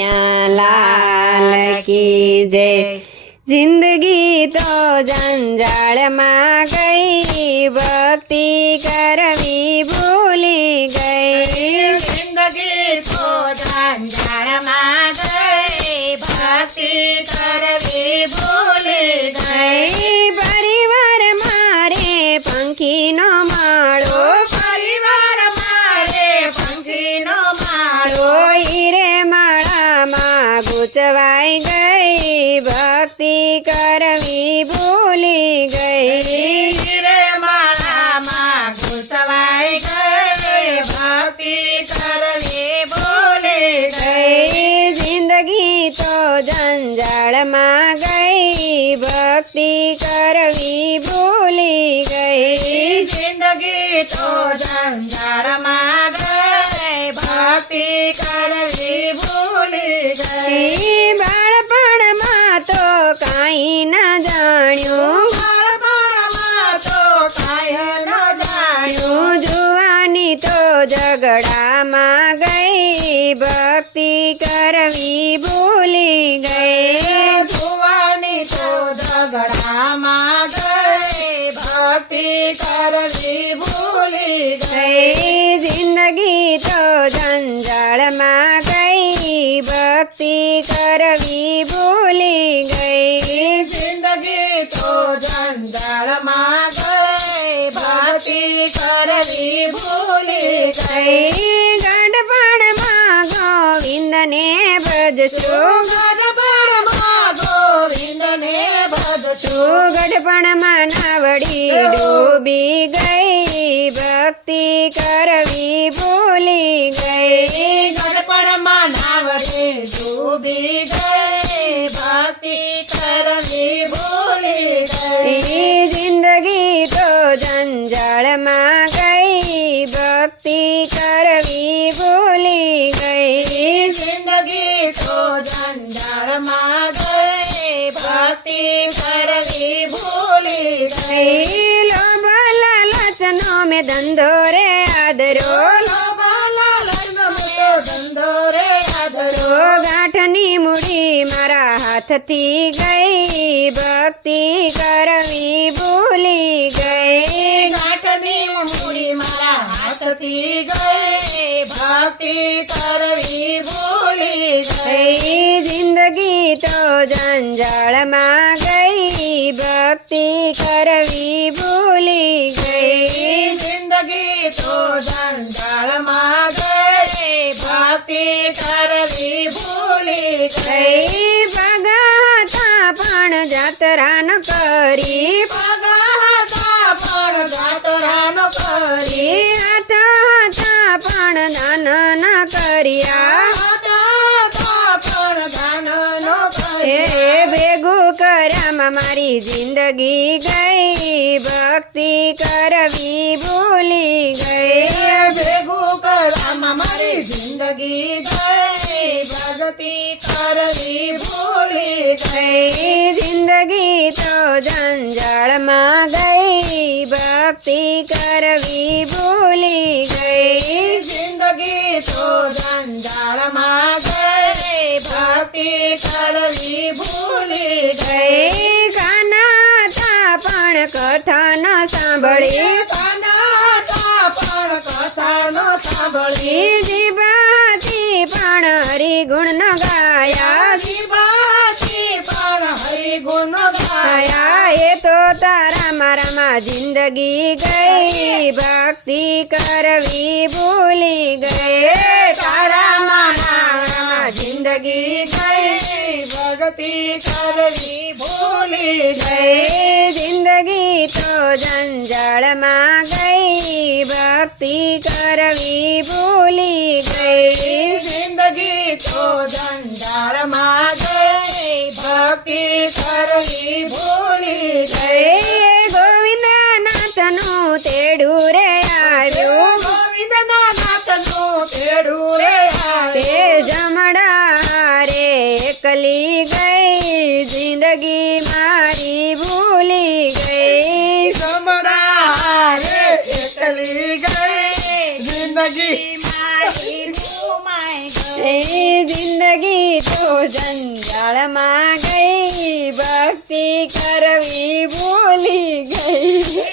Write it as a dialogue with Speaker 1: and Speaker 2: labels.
Speaker 1: લાલ કી જય જિંદગી તો જંજાળમાં ગઈ ભક્તિ કરવી ભૂલી ગઈ
Speaker 2: જિંદગી તો ઝંઝાળમાં ગઈ ભક્તિ કરવી ભૂલી ગઈ
Speaker 1: ગઈ પરિવાર મારે પંખીનો માળો
Speaker 2: પરિવાર મારે પંખીનો
Speaker 1: માળામાં ગૂંચવાઈ ગઈ ભક્તિ કરવી ભૂલી ગઈ
Speaker 2: રે માળામાં ઘૂસવાઈ ગઈ ભક્તિ કરવી ભૂલી ગઈ
Speaker 1: ગઈ જિંદગી તો જંજાળમાં ગઈ ભક્તિ કરવી ભૂલી ગઈ
Speaker 2: જિંદગી તો જંજાળમાં ગઈ ભક્તિ કરવી ભૂલી ગઈ.
Speaker 1: બાળપણમાં તો કાંઈ ન જાણ્યું.
Speaker 2: બાળપણમાં તો કાંઈ ના જાણ્યું.
Speaker 1: જુવાની તો ઝઘડામાં ગઈ ભક્તિ કરવી ભૂલી ગઈ.
Speaker 2: જુવાની તો ઝઘડામાં ગઈ ભક્તિ કરવી ભૂલી ગઈ.
Speaker 1: ગઈ જિંદગી તો જંજાળમાં ગઈ. ભક્તિ કરવી ભૂલી ગઈ.
Speaker 2: જિંદગી તો જંગલમાં ગઈ. ભક્તિ કરવી ભૂલી ગઈ.
Speaker 1: ગઢપણમાં ગોવિંદને ભજશો.
Speaker 2: ગરબડમાં ગોવિંદને ભજશો.
Speaker 1: તું ગઢપણમાં નાવડી ડૂબી ગઈ. ભક્તિ કરવી ભૂલી ગઈ
Speaker 2: ડૂબી ગઈ ભક્તિ કરવી ભૂલી ગઈ
Speaker 1: ઈ જિંદગી તો જંજાળમાં ગઈ ભક્તિ કરવી ભૂલી ગઈ
Speaker 2: જિંદગી તો જંજાળમાં ગઈ ભક્તિ કરવી ભૂલી ગઈ
Speaker 1: ગઈ લોભ લાલચનો મેં ધંધો રે આદરો
Speaker 2: ધંધો
Speaker 1: હાથથી ગઈ ભક્તિ કરવી ભૂલી ગઈ.
Speaker 2: ગાંઠની મૂડી મારા હાથથી ગઈ ભક્તિ કરવી ભૂલી ગઈ.
Speaker 1: જિંદગી તો જંજાળમાં ગઈ ભક્તિ કરવી ભૂલી ગઈ.
Speaker 2: જિંદગી તો જંજાળમાં ગઈ ભક્તિ કરવી ભૂલી ગઈ
Speaker 1: પણ જાતરા ન કરી.
Speaker 2: પગાતા પણ જાતરાનો કરી.
Speaker 1: ઈ હાથ હતા પણ દાન ન કર્યા.
Speaker 2: હતા પણ દાનનો
Speaker 1: એ
Speaker 2: કરી
Speaker 1: ભેગું કર્યામાં મારી જિંદગી ગઈ. ભક્તિ કરવી ભૂલી ગઈ.
Speaker 2: ભેગું કરવામાં મારી જિંદગી ગઈ. ભક્તિ કરવી ભૂલી ગઈ.
Speaker 1: જિંદગી તો જંજાળમાં ગઈ. ભક્તિ કરવી ભૂલી ગઈ.
Speaker 2: જિંદગી તો જંજાળમાં ગઈ. ભક્તિ કરવી ભૂલી ગઈ.
Speaker 1: કાના પણ કથા ન સાંભળી
Speaker 2: કાનાતા પણ કથાનો સાંભળી.
Speaker 1: ઈ જીભાથી પણ હરિગુણ ન ગાયા. એ તો તારા મારામાં જિંદગી ગઈ. ભક્તિ કરવી ભૂલી ગઈ. તારા મારામાં જિંદગી ગઈ.
Speaker 2: ભક્તિ કરવી ભૂલી
Speaker 1: ગઈ. જિંદગી તો જંજાળમાં ગઈ. ભક્તિ કરવી ભૂલી ગઈ.
Speaker 2: જિંદગી તો જંજાળમાં ગઈ ભક્તિ કરવી ભૂલી ગઈ
Speaker 1: ગઈ ગોવિંદ નાથનું તેડું રે આવ્યું
Speaker 2: ગોવિંદના નાથનું તેડું રે
Speaker 1: તે
Speaker 2: આવે
Speaker 1: જમડા રે એકલી ગઈ જિંદગી મારી ભૂલી ગઈ
Speaker 2: સમડા રે એકલી ગઈ જિંદગી
Speaker 3: મારી ઘુમાઈ ગઈ
Speaker 1: એ જિંદગી તો જંજાળમાં ગઈ ભક્તિ કરવી ભૂલી ગઈ.